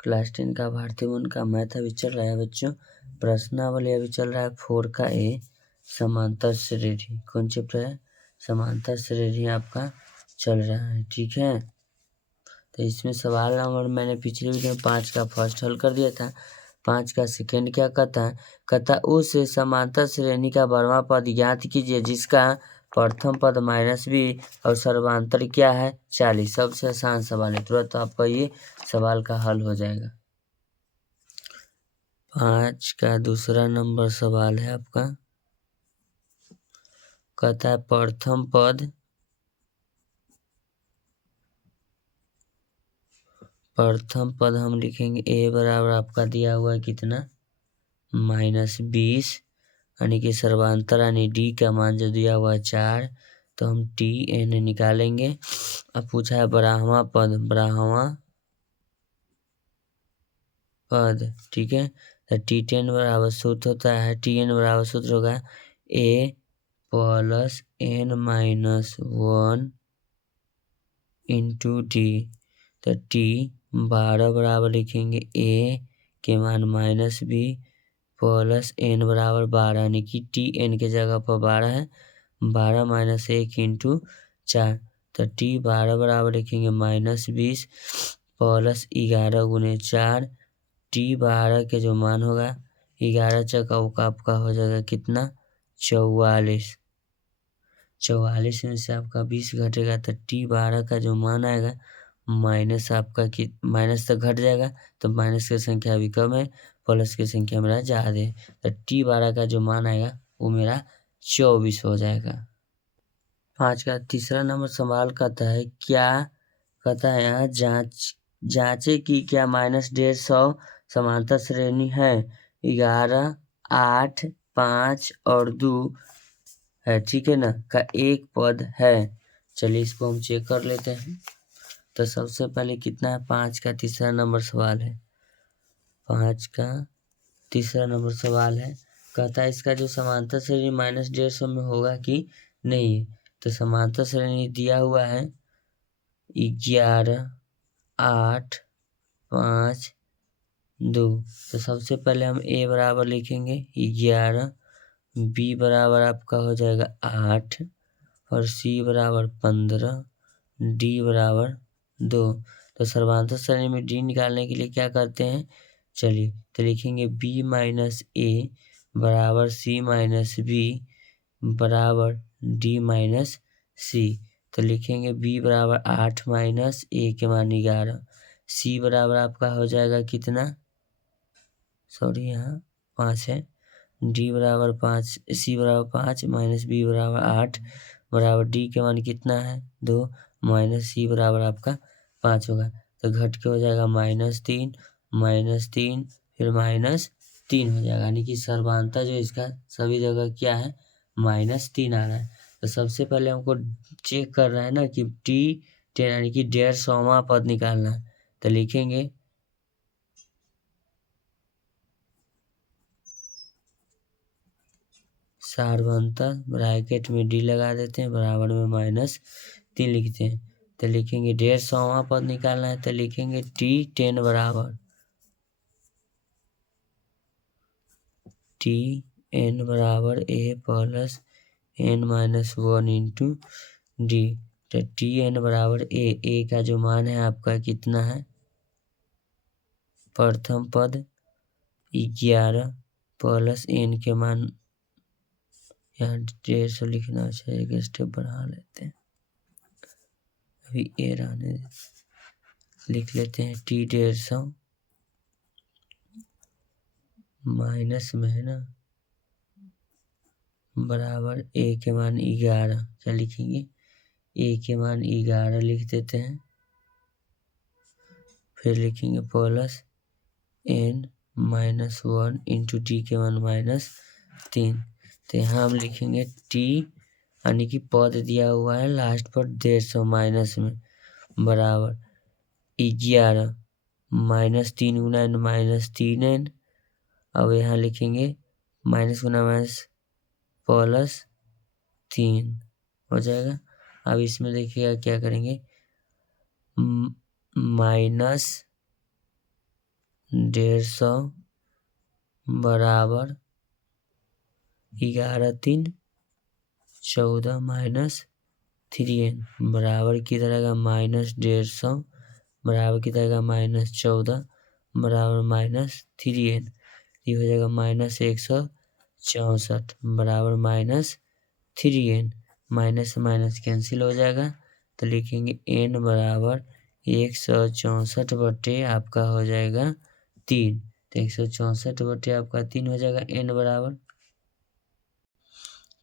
Class 10 का भारतीय one का मैथ अभी चल रहा है बच्चों। प्रश्नावली अभी चल रहा है 4 का ए, समांतर श्रेणी। कौन चैप्टर है? समांतर श्रेणी आपका चल रहा है, ठीक है। तो इसमें सवाल नंबर मैंने पिछले वीडियो में 5 का फर्स्ट हल कर दिया था। 5 का सेकेंड क्या कहता है? कहता उस समांतर श्रेणी का बारहवां पद ज्ञात कीजिए जिसका प्रथम पद -b और सर्वांतर क्या है 40। सबसे आसान सवाल है, तुरंत आपका ये सवाल का हल हो जाएगा। 5 का दूसरा नंबर सवाल है आपका, कहता है प्रथम पद हम लिखेंगे a बराबर आपका दिया हुआ है कितना -20, यानी कि सर्वांतर यानी d का मान जो दिया हुआ है 4, तो हम tn निकालेंगे। अब पूछा है बारहवां पद, ठीक है। तो t10 बराबर सूत्र होता है, tn बराबर सूत्र होगा a plus n minus 1 into d। तो t12 बराबर लिखेंगे a के मान -b प्लस n बराबर 12, यानी कि tn के जगह पर 12 है, 12 माइनस 1 इंटू 4। तो t12 बराबर लिखेंगे -20 प्लस 11 गुने 4। t12 के जो मान होगा 11 चौका आपका हो जाएगा कितना 44। 44 में से आपका 20 घटेगा तो t12 का जो मान आएगा माइनस आपका माइनस तो घट जाएगा, तो माइनस की संख्या भी कम है, प्लस की संख्या मेरा ज़्यादा है। तो t12 का जो मान आएगा वो मेरा 24 हो जाएगा। 5 का तीसरा नंबर सवाल कहता है कहता है यहाँ जांचे कि क्या -150 समांतर श्रेणी है। 11, 8, 5 और 2 है, ठीक है ना, का एक पद है। चलिए इसको हम चेक कर लेते हैं। तो सबसे पहले कितना है 5 का तीसरा नंबर सवाल है। 5 का तीसरा नंबर सवाल है, कहता है इसका जो समांतर श्रेणी -150 में होगा कि नहीं। तो समांतर श्रेणी दिया हुआ है 11, 8, 5, 2। तो सबसे पहले हम a बराबर लिखेंगे 11, b बराबर आपका हो जाएगा 8 और c बराबर 15, d बराबर 2। तो सर्वांतर श्रेणी में d निकालने के लिए क्या करते हैं, चलिए तो लिखेंगे b माइनस a बराबर c माइनस b बराबर d माइनस c। तो लिखेंगे b बराबर 8 माइनस a के मान 11, c बराबर आपका हो जाएगा कितना, सॉरी यहाँ 5 है, d बराबर 5, c बराबर 5 माइनस b बराबर 8 बराबर d के मान कितना है 2 माइनस c बराबर आपका 5 होगा। तो घट के हो जाएगा -3 फिर -3 हो जाएगा, यानी कि सर्वांतर जो इसका सभी जगह क्या है -3 आ रहा है। तो सबसे पहले हमको चेक कर रहा है ना कि t10 यानी कि 150वां पद निकालना है। तो लिखेंगे सर्वांतर ब्रैकेट में d लगा देते हैं, बराबर में -3 लिखते हैं। तो लिखेंगे 150वां पद निकालना है। तो लिखेंगे t10 बराबर a plus n minus 1 into d। तो tn बराबर a का जो मान है आपका कितना है, प्रथम पद 11 प्लस n के मान, यहाँ 150 लिखना अच्छा, एक स्टेप बढ़ा लेते हैं, अभी ए रहने लिख लेते हैं t150 माइनस में है ना बराबर a के मान 11। क्या लिखेंगे a के मान 11 लिख देते हैं, फिर लिखेंगे plus n minus 1 into d के मान -3। तो यहाँ हम लिखेंगे t यानी कि पद दिया हुआ है लास्ट पर 150 माइनस में बराबर 11 -3 गुना n -3n। अब यहाँ लिखेंगे माइनस गुना माइनस +3 हो जाएगा। अब इसमें देखिएगा क्या करेंगे, 150 बराबर 11 3 14 माइनस 3n बराबर किधर आएगा -150 बराबर किधर आएगा -14 बराबर -3n। ये हो जाएगा -164 बराबर -3n। माइनस से माइनस कैंसिल हो जाएगा तो लिखेंगे n बराबर 164 बटे आपका हो जाएगा 3। तो 164 बटे आपका 3 हो जाएगा n बराबर।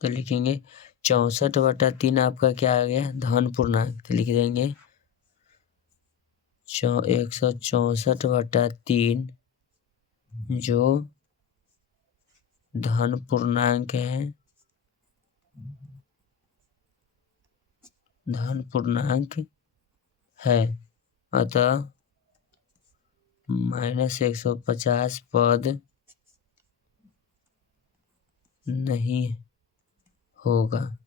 तो लिखेंगे 64/3 आपका क्या आ गया धन पूर्णांक। तो लिख देंगे 164/3 जो धन पूर्णांक है, धन पूर्णांक है, अतः -150 पद नहीं होगा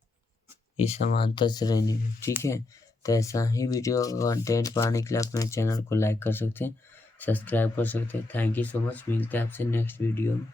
इस समांतर श्रेणी में। ठीक है, तो ऐसा ही वीडियो कंटेंट पाने के लिए अपने चैनल को लाइक कर सकते हैं, सब्सक्राइब कर सकते हैं। Thank you so much. मिलते हैं आपसे नेक्स्ट वीडियो में।